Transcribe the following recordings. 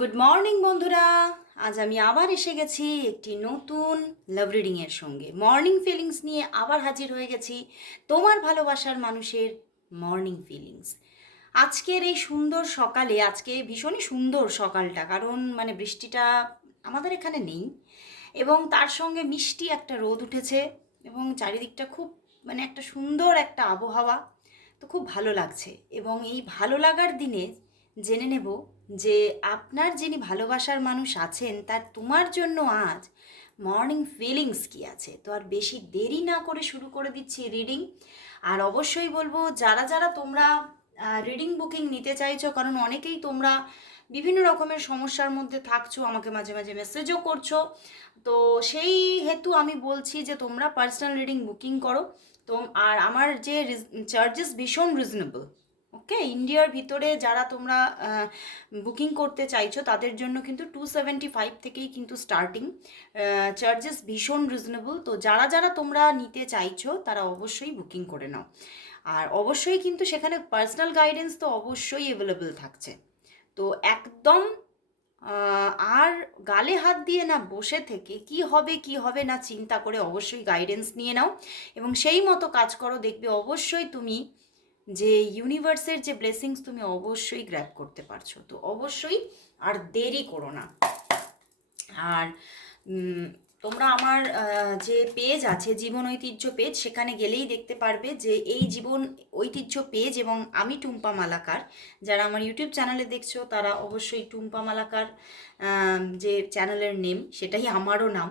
Good morning বন্ধুরা। আজ আমি আবার এসে গেছি একটি নতুন লাভ রিডিংয়ের সঙ্গে। মর্নিং ফিলিংস নিয়ে আবার হাজির হয়ে গেছি তোমার ভালোবাসার মানুষের মর্নিং ফিলিংস আজকের এই সুন্দর সকালে, আজকে ভীষণই সুন্দর সকালটা, কারণ মানে বৃষ্টিটা আমাদের এখানে নেই। এবং তার সঙ্গে মিষ্টি একটা রোদ উঠেছে এবং চারিদিকটা খুব মানে একটা সুন্দর একটা আবহাওয়া। তো খুব ভালো লাগছে। এবং এই ভালো লাগার দিনে জেনে নেব যে আপনার যিনি ভালোবাসার মানুষ আছেন, তার তোমার জন্য আজ মর্নিং ফিলিংস কি আছে? তো আর বেশি দেরি না করে শুরু করে দিচ্ছি রিডিং আর অবশ্যই বলব, যারা যারা তোমরা রিডিং বুকিং নিতে চাইছো, কারণ অনেকেই তোমরা বিভিন্ন রকমের সমস্যার মধ্যে থাকছো, আমাকে মাঝে মাঝে মেসেজও করছ। তো সেই হেতু আমি বলছি যে, তোমরা পার্সোনাল রিডিং বুকিং করো। তো আর আমার যে চার্জেস ভীষণ রিজনেবল ওকে, ইন্ডিয়ার ভিতরে যারা তোমরা বুকিং করতে চাইছো, তাদের জন্য কিন্তু টু সেভেন্টি ফাইভ থেকেই কিন্তু স্টার্টিং চার্জেস ভীষণ রিজনেবল তো যারা যারা তোমরা নিতে চাইছো, তারা অবশ্যই বুকিং করে নাও। আর অবশ্যই কিন্তু সেখানে পার্সোনাল গাইডেন্স তো অবশ্যই অ্যাভেলেবেল থাকছে। তো একদম আর গালে হাত দিয়ে না বসে থেকে কি হবে কি হবে না চিন্তা করে অবশ্যই গাইডেন্স নিয়ে নাও। এবং সেই মতো কাজ করো, দেখবে অবশ্যই তুমি যে ইউনিভার্সের যে ব্লেসিংস তুমি অবশ্যই গ্র্যাব করতে পারছ। তো অবশ্যই আর দেরি করো না। আর তোমরা আমার যে পেজ আছে, জীবন ঐতিহ্য পেজ সেখানে গেলেই দেখতে পারবে যে এই জীবন ঐতিহ্য পেজ এবং আমি টুম্পা মালাকার। যারা আমার ইউটিউব চ্যানেলে দেখছ, তারা অবশ্যই টুম্পা মালাকার যে চ্যানেলের নেম সেটাই আমারও নাম।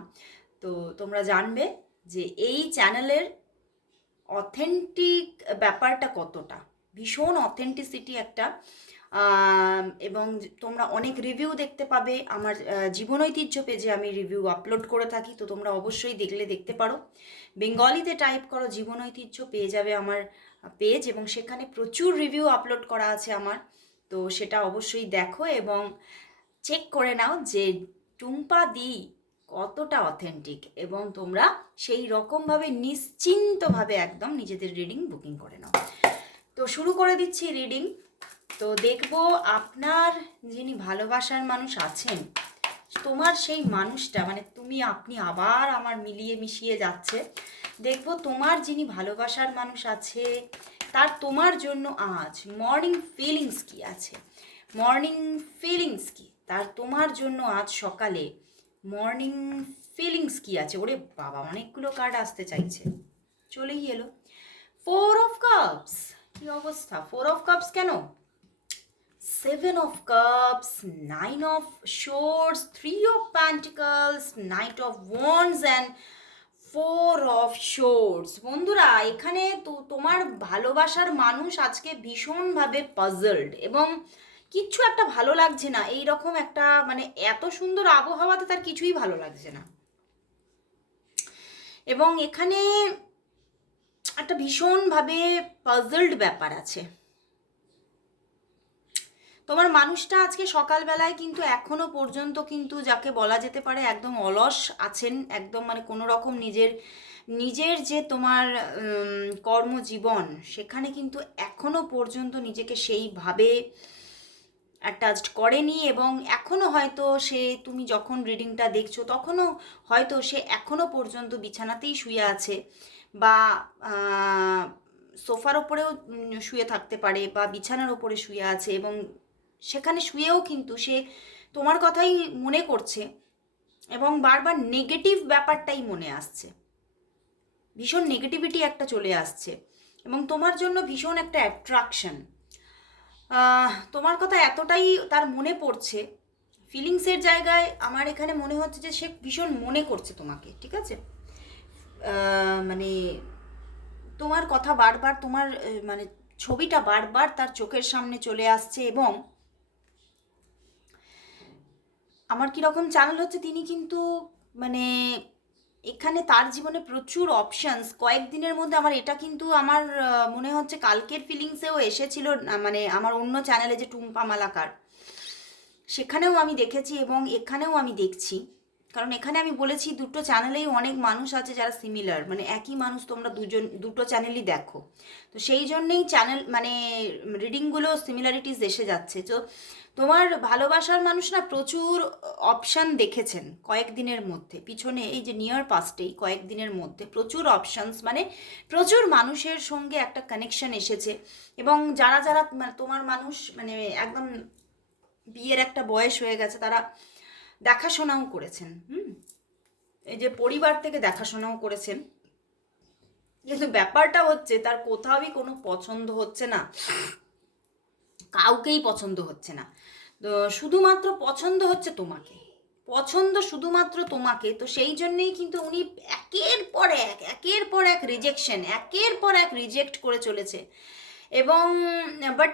তো তোমরা জানবে যে এই চ্যানেলের অথেন্টিক ব্যাপারটা কতটা? ভীষণ অথেন্টিসিটি একটা এবং তোমরা অনেক রিভিউ দেখতে পাবে। আমার জীবন ঐতিহ্য পেজে আমি রিভিউ আপলোড করে থাকি, তো তোমরা অবশ্যই দেখলে দেখতে পারো। বেঙ্গলিতে টাইপ করো জীবন ঐতিহ্য, পেয়ে যাবে আমার পেজ এবং সেখানে প্রচুর রিভিউ আপলোড করা আছে আমার। তো সেটা অবশ্যই দেখো, এবং চেক করে নাও যে টুম্পা দি কতটা অথেন্টিক এবং তোমরা সেই রকমভাবে নিশ্চিন্তভাবে একদম নিজেদের রিডিং বুকিং করে নাও। তো শুরু করে দিচ্ছি রিডিং তো দেখব আপনার যিনি ভালোবাসার মানুষ আছেন, তোমার সেই মানুষটা মানে তুমি, আপনি আবার আমার মিলিয়ে মিশিয়ে যাচ্ছে। দেখব তোমার যিনি ভালোবাসার মানুষ আছে, তার তোমার জন্য আজ মর্নিং ফিলিংস কি আছে? মর্নিং ফিলিংস কি? তার তোমার জন্য আজ সকালে মর্নিং ফিলিংস কি আছে? ওরে বাবা, অনেকগুলো কার্ড আসতে চাইছে। চলেই এলো। ফোর অফ কাপস কি অবস্থা? ফোর অফ কাপস কেন? Seven of cups nine of swords three of pentacles knight of wands and four of swords বন্ধুরা, এখানে তো তোমার ভালোবাসার মানুষ আজকে ভীষণভাবে পাজলড এবং কিচ্ছু একটা ভালো লাগছে না। এই রকম একটা মানে এত সুন্দর আবহাওয়াতে তার কিছুই ভালো লাগছে না। এবং এখানে একটা ভীষণভাবে পাজলড ব্যাপার আছে। তোমার মানুষটা আজকে সকালবেলায় কিন্তু এখনও পর্যন্ত কিন্তু যাকে বলা যেতে পারে একদম অলস আছেন, একদম মানে কোনো রকম নিজের নিজের যে তোমার কর্মজীবন, সেখানে কিন্তু এখনও পর্যন্ত নিজেকে সেইভাবে অ্যাটাচড করেনি এবং এখনও হয়তো সে, তুমি যখন রিডিংটা দেখছ, তখনও হয়তো সে এখনও পর্যন্ত বিছানাতেই শুয়ে আছে বা সোফার ওপরেও শুয়ে থাকতে পারে বা বিছানার ওপরে শুয়ে আছে এবং সেখানে শুয়েও কিন্তু সে তোমার কথাই মনে করছে এবং বারবার নেগেটিভ ব্যাপারটাই মনে আসছে। ভীষণ নেগেটিভিটি একটা চলে আসছে এবং তোমার জন্য ভীষণ একটা অ্যাট্রাকশন তোমার কথা এতটাই তার মনে পড়ছে ফিলিংসের জায়গায় আমার এখানে মনে হচ্ছে যে সে ভীষণ মনে করছে তোমাকে, ঠিক আছে? মানে তোমার কথা বারবার, তোমার মানে ছবিটা বারবার তার চোখের সামনে চলে আসছে এবং আমার কীরকম চ্যানেল হচ্ছে, তিনি কিন্তু মানে এখানে তার জীবনে প্রচুর অপশানস কয়েকদিনের মধ্যে আমার এটা কিন্তু আমার মনে হচ্ছে কালকের ফিলিংসেও এসেছিল মানে আমার অন্য চ্যানেলে যে টুম্পা মালাকার, সেখানেও আমি দেখেছি এবং এখানেও আমি দেখছি। কারণ এখানে আমি বলেছি দুটো চ্যানেলেই অনেক মানুষ আছে যারা সিমিলার মানে একই মানুষ তোমরা দুজন, দুটো চ্যানেলই দেখো। তো সেই জন্যেই চ্যানেল মানে রিডিংগুলো সিমিলারিটিস এসে যাচ্ছে। তো তোমার ভালোবাসার মানুষ না প্রচুর অপশান দেখেছেন কয়েকদিনের মধ্যে। পিছনে এই যে নিয়ার পাস্টেই কয়েকদিনের মধ্যে প্রচুর অপশানস মানে প্রচুর মানুষের সঙ্গে একটা কানেকশন এসেছে। এবং যারা যারা মানে তোমার মানুষ মানে একদম বিয়ের একটা বয়স হয়ে গেছে, তারা দেখাশোনাও করেছেন, হুম? এই যে পরিবার থেকে দেখাশোনাও করেছেন। কিন্তু ব্যাপারটা হচ্ছে, তার কোথাওই কোনো পছন্দ হচ্ছে না। কাউকেই পছন্দ হচ্ছে না। শুধুমাত্র পছন্দ হচ্ছে তোমাকে। পছন্দ শুধুমাত্র তোমাকে, তো সেই জন্যেই কিন্তু উনি একের পর এক, একের পর এক রিজেকশন একের পর এক রিজেক্ট করে চলেছে। এবং বাট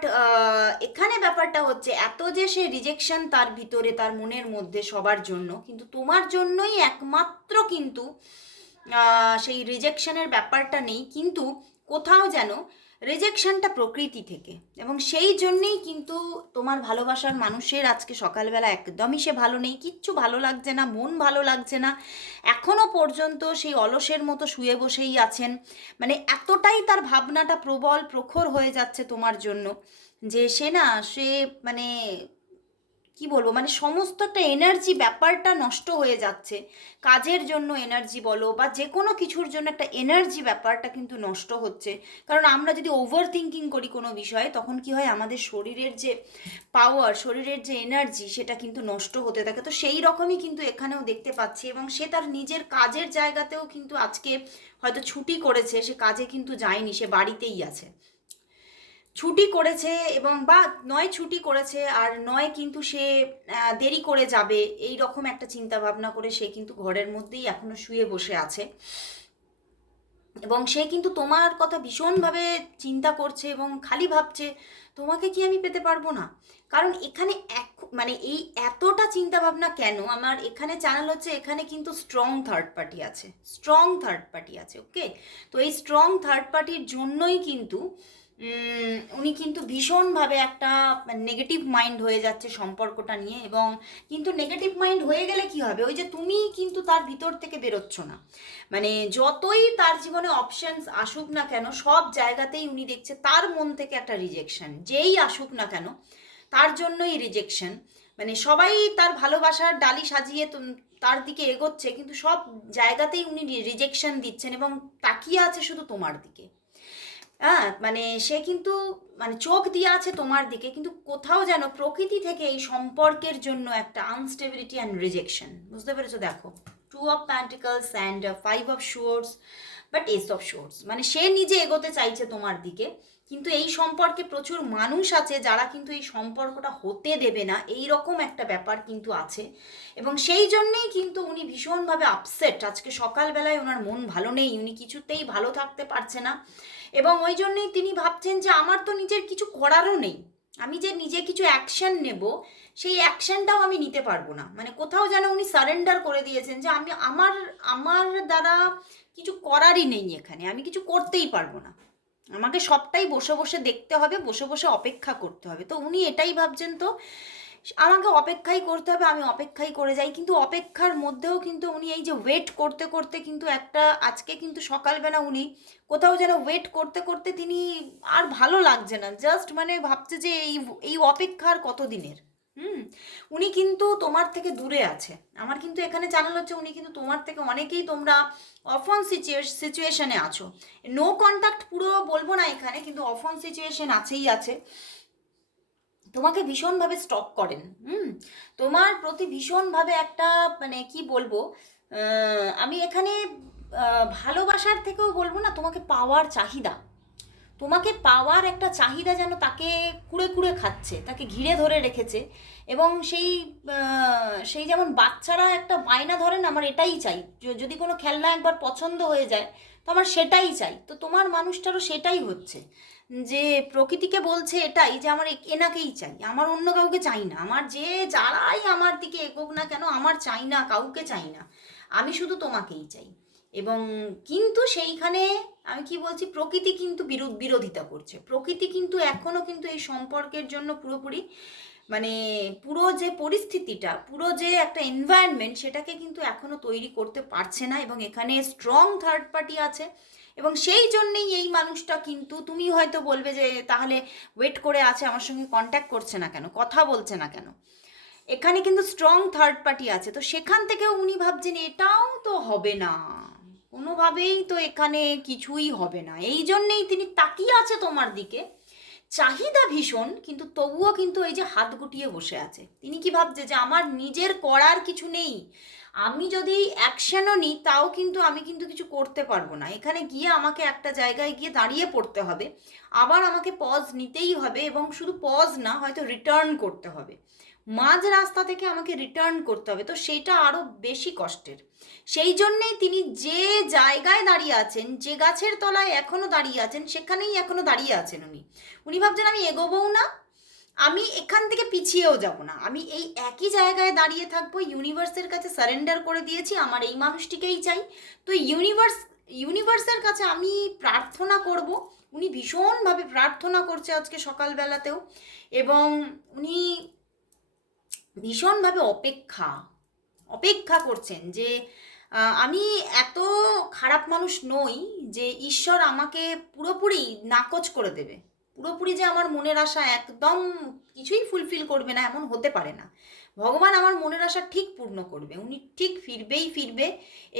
এখানে ব্যাপারটা হচ্ছে, এত যে সে রিজেকশন তার ভিতরে, তার মনের মধ্যে সবার জন্য, কিন্তু তোমার জন্যই একমাত্র কিন্তু সেই রিজেকশনের ব্যাপারটা নেই। কিন্তু কোথাও যেন রিজেকশনটা প্রকৃতি থেকে। এবং সেই জন্যেই কিন্তু তোমার ভালোবাসার মানুষের আজকে সকালবেলা একদমই সে ভালো নেই, কিচ্ছু ভালো লাগছে না, মন ভালো লাগছে না। এখনও পর্যন্ত সেই অলসের মতো শুয়ে বসেই আছেন। মানে এতটাই তার ভাবনাটা প্রবল, প্রখর হয়ে যাচ্ছে তোমার জন্য যে সে না, সে মানে কি বলব? মানে সমস্ত একটা এনার্জি ব্যাপারটা নষ্ট হয়ে যাচ্ছে। কাজের জন্য এনার্জি বলো বা যে কোনো কিছুর জন্য একটা এনার্জি ব্যাপারটা কিন্তু নষ্ট হচ্ছে। কারণ আমরা যদি ওভার থিঙ্কিং করি কোনো বিষয়ে, তখন কি হয়? আমাদের শরীরের যে পাওয়ার শরীরের যে এনার্জি সেটা কিন্তু নষ্ট হতে থাকে। তো সেই রকমই কিন্তু এখানেও দেখতে পাচ্ছি এবং সে তার নিজের কাজের জায়গাতেও কিন্তু আজকে হয়তো ছুটি করেছে, সে কাজে কিন্তু যায়নি, সে বাড়িতেই আছে। ছুটি করেছে এবং বা নয় ছুটি করেছে আর নয় কিন্তু সে দেরি করে যাবে এই রকম একটা চিন্তা ভাবনা করে সে কিন্তু ঘরের মধ্যেই এখনও শুয়ে বসে আছে। এবং সে কিন্তু তোমার কথা ভীষণভাবে চিন্তা করছে এবং খালি ভাবছে, তোমাকে কি আমি পেতে পারব না? কারণ এখানে এক মানে এই এতটা চিন্তা ভাবনা কেন? আমার এখানে চ্যানেল হচ্ছে এখানে কিন্তু স্ট্রং থার্ড পার্টি আছে স্ট্রং থার্ড পার্টি আছে ওকে তো এই স্ট্রং থার্ড পার্টির জন্যই কিন্তু উনি কিন্তু ভীষণভাবে একটা নেগেটিভ মাইন্ড হয়ে যাচ্ছে সম্পর্কটা নিয়ে এবং কিন্তু নেগেটিভ মাইন্ড হয়ে গেলে কি হবে? ওই যে তুমি কিন্তু তার ভিতর থেকে বেরোচ্ছ না। মানে যতই তার জীবনে অপশনস আসুক না কেন, সব জায়গাতেই উনি দেখছে তার মন থেকে একটা রিজেকশন যেই আসুক না কেন, তার জন্যই রিজেকশন মানে সবাই তার ভালোবাসার ডালি সাজিয়ে তার দিকে এগোচ্ছে, কিন্তু সব জায়গাতেই উনি রিজেকশন দিচ্ছেন এবং তাকিয়ে আছে শুধু তোমার দিকে। হ্যাঁ মানে সে কিন্তু মানে চোখ দিয়ে আছে তোমার দিকে, কিন্তু কোথাও যেন প্রকৃতি থেকে এই সম্পর্কের জন্য একটা আনস্টেবিলিটি অ্যান্ড রিজেকশন বুঝতে পেরেছ? দেখো two of pentacles and five of swords but ace of swords মানে সে নিজে এগোতে চাইছে তোমার দিকে, কিন্তু এই সম্পর্কে প্রচুর মানুষ আছে যারা কিন্তু এই সম্পর্কটা হতে দেবে না। এই রকম একটা ব্যাপার কিন্তু আছে। এবং সেই জন্যেই কিন্তু উনি ভীষণভাবে আপসেট আজকে সকালবেলায় ওনার মন ভালো নেই, উনি কিছুতেই ভালো থাকতে পারছে না। এবং ওই জন্যই তিনি ভাবছেন যে আমার তো নিজের কিছু করারও নেই। আমি যে নিজে কিছু অ্যাকশন নেব, সেই অ্যাকশনটাও আমি নিতে পারব না। মানে কোথাও যেন উনি সারেন্ডার করে দিয়েছেন যে আমি আমার আমার দ্বারা কিছু করারই নেই এখানে। আমি কিছু করতেই পারব না। আমাকে সবটাই বসে বসে দেখতে হবে, বসে বসে অপেক্ষা করতে হবে। তো উনি এটাই ভাবছেন তো আমাকে অপেক্ষাই করতে হবে, আমি অপেক্ষাই করে যাই। কিন্তু অপেক্ষার মধ্যেও কিন্তু উনি এই যে ওয়েট করতে করতে কিন্তু একটা, আজকে কিন্তু সকালবেলা উনি কোথাও যেন ওয়েট করতে করতে তিনি আর ভালো লাগছে না। জাস্ট মানে ভাবছে যে এই এই অপেক্ষার কত দিনের হুম? উনি কিন্তু তোমার থেকে দূরে আছে। আমার কিন্তু এখানে চ্যানেল হচ্ছে উনি কিন্তু তোমার থেকে অনেকেই তোমরা অফন সিচুয়েশনে আছো। নো কন্ট্যাক্ট পুরো বলব না এখানে, কিন্তু অফন সিচুয়েশন আছেই আছে। তোমাকে ভীষণভাবে স্টক করেন, হুম? তোমার প্রতি ভীষণভাবে একটা মানে কি বলব আমি এখানে ভালোবাসার থেকেও বলব না, তোমাকে পাওয়ার চাহিদা। তোমাকে পাওয়ার একটা চাহিদা যেন তাকে কুড়ে কুড়ে খাচ্ছে, তাকে ঘিরে ধরে রেখেছে এবং সেই সেই যেমন বাচ্চারা একটা বায়না ধরেন, আমার এটাই চাই। যদি কোনো খেলনা একবার পছন্দ হয়ে যায়, তো আমার সেটাই চাই। তো তোমার মানুষটারও সেটাই হচ্ছে। যে প্রকৃতিকে বলছে এটাই যে আমার এনাকেই চাই। আমার অন্য কাউকে চাই না। আমার যে যারাই আমার দিকে এগোক না কেন, আমার চাই না, কাউকে চাই না। আমি শুধু তোমাকেই চাই। এবং কিন্তু সেইখানে আমি কি বলছি, প্রকৃতি কিন্তু বিরোধ বিরোধিতা করছে। প্রকৃতি কিন্তু এখনও কিন্তু এই সম্পর্কের জন্য পুরোপুরি মানে পুরো যে পরিস্থিতিটা, পুরো যে একটা এনভায়রনমেন্ট সেটাকে কিন্তু এখনও তৈরি করতে পারছে না। এবং এখানে স্ট্রং থার্ড পার্টি আছে। এবং সেই জন্যেই এই মানুষটা কিন্তু তুমি হয়তো বলবে যে তাহলে ওয়েট করে আছে, আমার সঙ্গে কন্ট্যাক্ট করছে না কেন, কথা বলছে না কেন। এখানে কিন্তু স্ট্রং থার্ড পার্টি আছে, তো সেখান থেকে উনি ভাবছেন এটাও তো হবে না। কোনোভাবেই তো এখানে কিছুই হবে না। এই জন্যেই তিনি তাকিয়ে আছে তোমার দিকে। চাহিদা ভীষণ, কিন্তু তবুও কিন্তু এই যে হাত গুটিয়ে বসে আছে। তিনি কি ভাবছে যে আমার নিজের করার কিছু নেই? আমি যদি অ্যাকশনও নিই, তাও কিন্তু আমি কিন্তু কিছু করতে পারব না। এখানে গিয়ে আমাকে একটা জায়গায় গিয়ে দাঁড়িয়ে পড়তে হবে। আবার আমাকে পজ নিতেই হবে এবং শুধু পজ না, হয়তো রিটার্ন করতে হবে। মাঝ রাস্তা থেকে আমাকে রিটার্ন করতে হবে, তো সেটা আরও বেশি কষ্টের। সেই জন্যেই তিনি যে জায়গায় দাঁড়িয়ে আছেন, যে গাছের তলায় এখনও দাঁড়িয়ে আছেন, সেখানেই এখনও দাঁড়িয়ে আছেন উনি। উনি ভাবছেন আমি এগোবও না আমি এখান থেকে পিছিয়েও যাব না। আমি এই একই জায়গায় দাঁড়িয়ে থাকব ইউনিভার্সের কাছে সারেন্ডার করে দিয়েছি, আমার এই মানুষটিকেই চাই। তো ইউনিভার্স ইউনিভার্সের কাছে আমি প্রার্থনা করব। উনি ভীষণভাবে প্রার্থনা করছে আজকে সকালবেলাতেও এবং উনি ভীষণভাবে অপেক্ষা অপেক্ষা করছেন যে আমি এত খারাপ মানুষ নই যে ঈশ্বর আমাকে পুরোপুরি নাকচ করে দেবে। পুরোপুরি যে আমার মনের আশা একদম কিছুই ফুলফিল করবে না, এমন হতে পারে না। ভগবান আমার মনের আশা ঠিক পূর্ণ করবে, উনি ঠিক ফিরবেই ফিরবে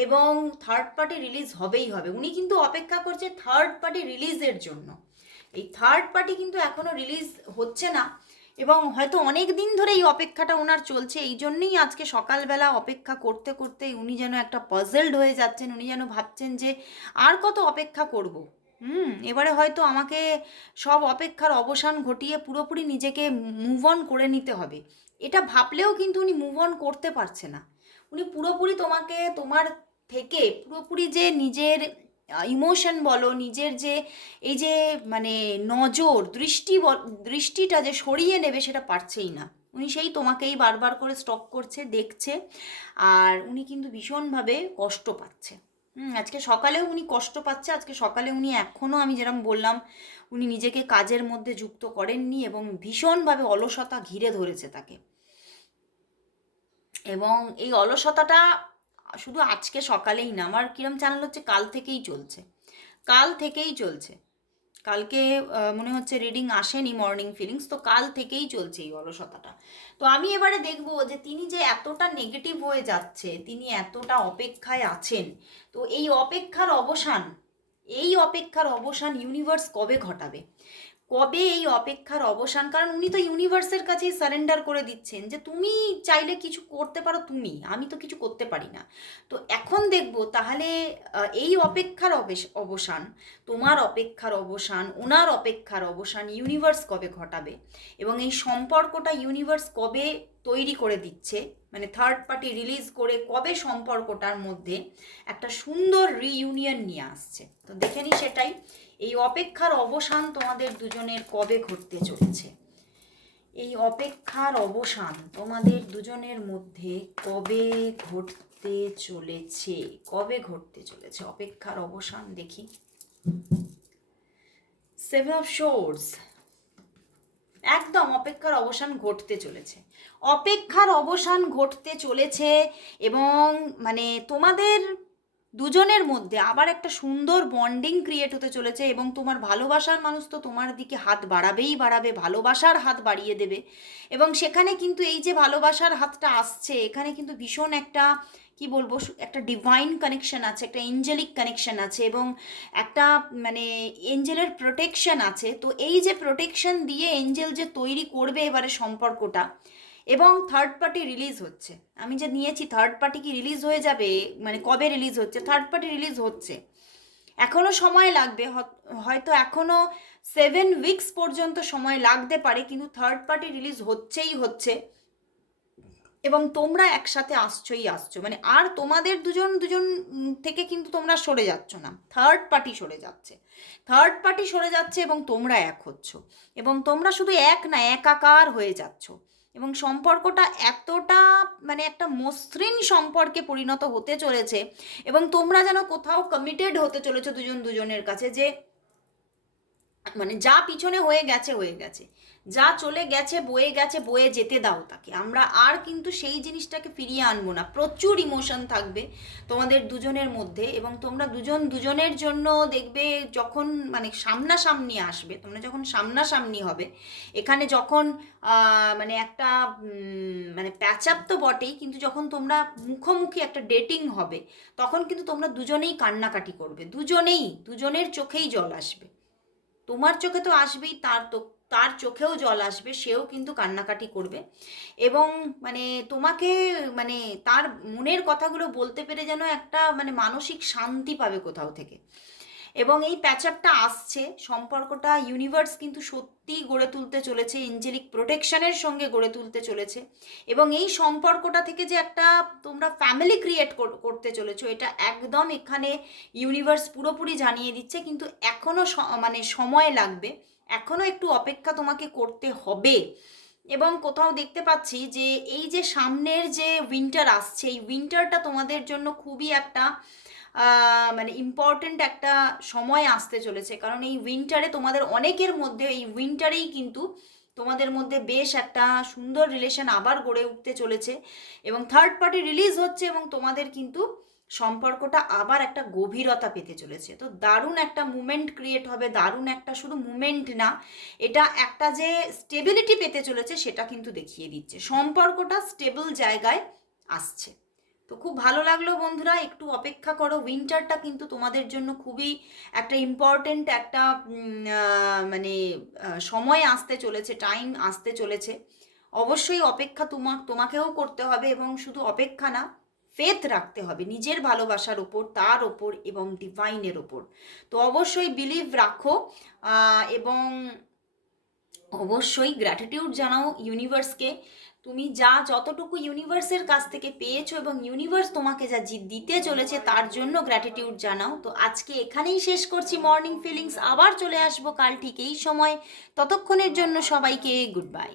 এবং থার্ড পার্টি রিলিজ হবেই হবে। উনি কিন্তু অপেক্ষা করছে থার্ড পার্টি রিলিজের জন্য। এই থার্ড পার্টি কিন্তু এখনও রিলিজ হচ্ছে না এবং হয়তো অনেক দিন ধরে এই অপেক্ষাটা ওনার চলছে। এই জন্যেই আজকে সকালবেলা অপেক্ষা করতে করতে উনি যেন একটা পজলড হয়ে যাচ্ছেন। উনি যেন ভাবছেন যে আর কত অপেক্ষা করব? হুম, এবারে হয়তো আমাকে সব অপেক্ষার অবসান ঘটিয়ে পুরোপুরি নিজেকে মুভ অন করে নিতে হবে। এটা ভাবলেও কিন্তু উনি মুভ অন করতে পারছে না। উনি পুরোপুরি তোমাকে, তোমার থেকে পুরোপুরি যে নিজের ইমোশন বলো, নিজের যে এই যে মানে নজর, দৃষ্টি দৃষ্টিটা যে সরিয়ে নেবে সেটা পারছেই না। উনি সেই তোমাকেই বারবার করে স্টক করছে, দেখছে, আর উনি কিন্তু ভীষণভাবে কষ্ট পাচ্ছে। আজকে সকালেও উনি কষ্ট পাচ্ছে, আজকে সকালে উনি এখনও আমি যেরকম বললাম, উনি নিজেকে কাজের মধ্যে যুক্ত করেননি এবং ভীষণভাবে অলসতা ঘিরে ধরেছে তাকে। এবং এই অলসতাটা শুধু আজকে সকালেই না, আমার কিরম চ্যানেল হচ্ছে, কাল থেকেই চলছে। কাল থেকেই চলছে। কালকে মনে হচ্ছে রিডিং আসেনি মর্নিং ফিলিংস তো কাল থেকেই চলছে এই অলসতাটা। তো আমি এবারে দেখব যে তিনি যে এতটা নেগেটিভ হয়ে যাচ্ছে, তিনি এতটা অপেক্ষায় আছেন, তো এই অপেক্ষার অবসান, এই অপেক্ষার অবসান ইউনিভার্স কবে ঘটাবে? কবে এই অপেক্ষার অবসান? কারণ উনি তো ইউনিভার্সের কাছেই সারেন্ডার করে দিচ্ছেন যে তুমি চাইলে কিছু করতে পারো তুমি, আমি তো কিছু করতে পারি না। তো এখন দেখব তাহলে এই অপেক্ষার অবসান, তোমার অপেক্ষার অবসান, ওনার অপেক্ষার অবসান ইউনিভার্স কবে ঘটাবে? এবং এই সম্পর্কটা ইউনিভার্স কবে তৈরি করে দিচ্ছে? মানে থার্ড পার্টি রিলিজ করে কবে সম্পর্কটার মধ্যে একটা সুন্দর রিইউনিয়ন নিয়ে আসছে? তো দেখে নি সেটাই। এই অপেক্ষার অবসান তোমাদের দুজনের কবে ঘটতে চলেছে? এই অপেক্ষার অবসান তোমাদের দুজনের মধ্যে কবে ঘটতে চলেছে? কবে ঘটতে চলেছে? অপেক্ষার অবসান দেখি। সেভেন অফ শোর্স একদম অপেক্ষার অবসান ঘটতে চলেছে। অপেক্ষার অবসান ঘটতে চলেছে এবং মানে তোমাদের দুজনের মধ্যে আবার একটা সুন্দর বন্ডিং ক্রিয়েট হতে চলেছে এবং তোমার ভালোবাসার মানুষ তো তোমার দিকে হাত বাড়াবেই বাড়াবে, ভালোবাসার হাত বাড়িয়ে দেবে। এবং সেখানে কিন্তু এই যে ভালোবাসার হাতটা আসছে, এখানে কিন্তু ভীষণ একটা, কি বলব একটা ডিভাইন কানেকশন আছে, একটা এঞ্জেলিক কানেকশন আছে এবং একটা মানে এঞ্জেলের প্রোটেকশন আছে। তো এই যে প্রোটেকশন দিয়ে এঞ্জেল যে তৈরি করবে এবারে সম্পর্কটা এবং থার্ড পার্টি রিলিজ হচ্ছে। আমি যে নিয়েছি থার্ড পার্টি কি রিলিজ হয়ে যাবে? মানে কবে রিলিজ হচ্ছে? থার্ড পার্টি রিলিজ হচ্ছে। এখনও সময় লাগবে হয়তো এখনও সেভেন উইকস পর্যন্ত সময় লাগতে পারে, কিন্তু থার্ড পার্টি রিলিজ হচ্ছেই হচ্ছে। এবং তোমরা একসাথে আসছোই আসছো। মানে আর তোমাদের দুজন দুজন থেকে কিন্তু তোমরা সরে যাচ্ছ না। থার্ড পার্টি সরে যাচ্ছে। থার্ড পার্টি সরে যাচ্ছে এবং তোমরা এক হচ্ছ। এবং তোমরা শুধু এক না, একাকার হয়ে যাচ্ছ। এবং সম্পর্কটা এতটা মানে একটা মসৃণ সম্পর্কে পরিণত হতে চলেছে এবং তোমরা যেন কোথাও কমিটেড হতে চলেছে দুজন দুজনের কাছে যে মানে যা পিছনে হয়ে গেছে হয়ে গেছে। যা চলে গেছে, বয়ে গেছে, বয়ে যেতে দাও তাকে। আমরা আর কিন্তু সেই জিনিসটাকে ফিরিয়ে আনব না। প্রচুর ইমোশন থাকবে তোমাদের দুজনের মধ্যে এবং তোমরা দুজন দুজনের জন্য দেখবে যখন মানে সামনাসামনি আসবে, তোমরা যখন সামনাসামনি হবে, এখানে যখন মানে একটা মানে প্যাচ আপ তো বটেই, কিন্তু যখন তোমরা মুখোমুখি একটা ডেটিং হবে, তখন কিন্তু তোমরা দুজনেই কান্নাকাটি করবে। দুজনেই, দুজনের চোখেই জল আসবে। তোমার চোখে তো আসবেই, তার তো তার চোখেও জল আসবে, সেও কিন্তু কান্নাকাটি করবে। এবং মানে তোমাকে মানে তার মনের কথাগুলো বলতে পেরে যেন একটা মানে মানসিক শান্তি পাবে কোথাও থেকে। এবং এই প্যাচআপটা আসছে, সম্পর্কটা ইউনিভার্স কিন্তু সত্যিই গড়ে তুলতে চলেছে এঞ্জেলিক প্রোটেকশনের সঙ্গে গড়ে তুলতে চলেছে। এবং এই সম্পর্কটা থেকে যে একটা তোমরা ফ্যামিলি ক্রিয়েট করতে চলেছো, এটা একদম এখানে ইউনিভার্স পুরোপুরি জানিয়ে দিচ্ছে, কিন্তু এখনও মানে সময় লাগবে। এখনও একটু অপেক্ষা তোমাকে করতে হবে। এবং কোথাও দেখতে পাচ্ছি যে এই যে সামনের যে উইন্টার আসছে, এই উইন্টারটা তোমাদের জন্য খুবই একটা মানে ইম্পর্ট্যান্ট একটা সময় আসতে চলেছে। কারণ এই উইন্টারে তোমাদের অনেকের মধ্যে, এই উইন্টারেই কিন্তু তোমাদের মধ্যে বেশ একটা সুন্দর রিলেশন আবার গড়ে উঠতে চলেছে। এবং থার্ড পার্টি রিলিজ হচ্ছে এবং তোমাদের কিন্তু সম্পর্কটা আবার একটা গভীরতা পেতে চলেছে। তো দারুণ একটা মুমেন্ট ক্রিয়েট হবে, দারুণ একটা শুধু মুমেন্ট না, এটা একটা যে স্টেবিলিটি পেতে চলেছে সেটা কিন্তু দেখিয়ে দিচ্ছে। সম্পর্কটা স্টেবল জায়গায় আসছে। তো খুব ভালো লাগল বন্ধুরা, একটু অপেক্ষা করো উইন্টারটা কিন্তু তোমাদের জন্য খুবই একটা ইম্পর্টেন্ট একটা মানে সময় আসতে চলেছে টাইম আসতে চলেছে। অবশ্যই অপেক্ষা তোমা, তোমাকেও করতে হবে এবং শুধু অপেক্ষা না ফেথ রাখতে হবে, নিজের ভালোবাসার ওপর তার ওপর এবং ডিভাইনের ওপর তো অবশ্যই বিলিভ রাখো এবং অবশ্যই গ্র্যাটিটিউড জানাও ইউনিভার্সকে তুমি যা, যতটুকু ইউনিভার্সের কাছ থেকে পেয়েছ এবং ইউনিভার্স তোমাকে যা দিতে চলেছে তার জন্য গ্র্যাটিটিউড জানাও। তো আজকে এখানেই শেষ করছি মর্নিং ফিলিংস আবার চলে আসব কাল ঠিক এই সময়। ততক্ষণের জন্য সবাইকে গুড বাই